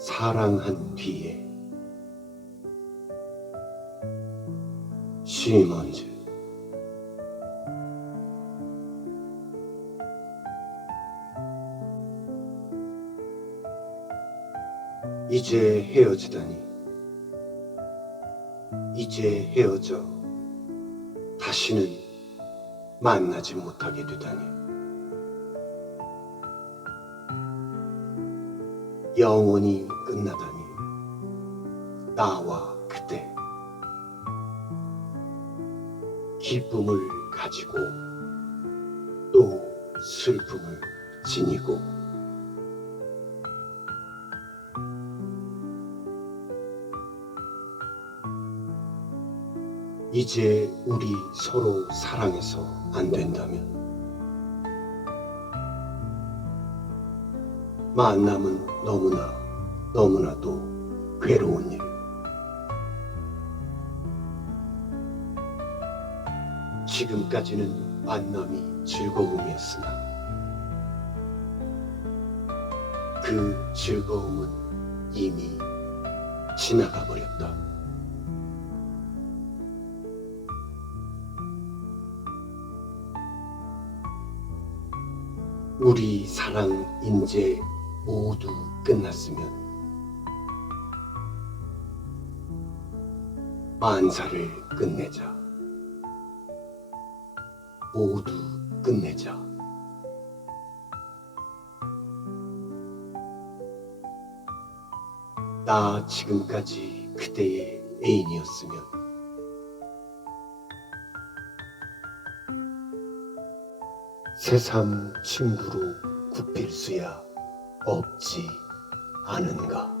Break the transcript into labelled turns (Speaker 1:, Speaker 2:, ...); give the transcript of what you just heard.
Speaker 1: 사랑한 뒤에. 시먼즈 이제 헤어지다니. 이제 헤어져 다시는 만나지 못하게 되다니 영원히 끝나다니. 나와 그대 기쁨을 가지고 또 슬픔을 지니고. 이제 우리 서로 사랑해서 안 된다면 만남은 너무나 너무나도 괴로운 일. 지금까지는 만남이 즐거움이었으나 그 즐거움은 이미 지나가 버렸다. 우리 사랑 이제 모두 끝났으면 만사를 끝내자. 모두 끝내자. 나 지금까지 그대의 애인이었으면 새삼 친구로 굽힐 수야 없지 않은가.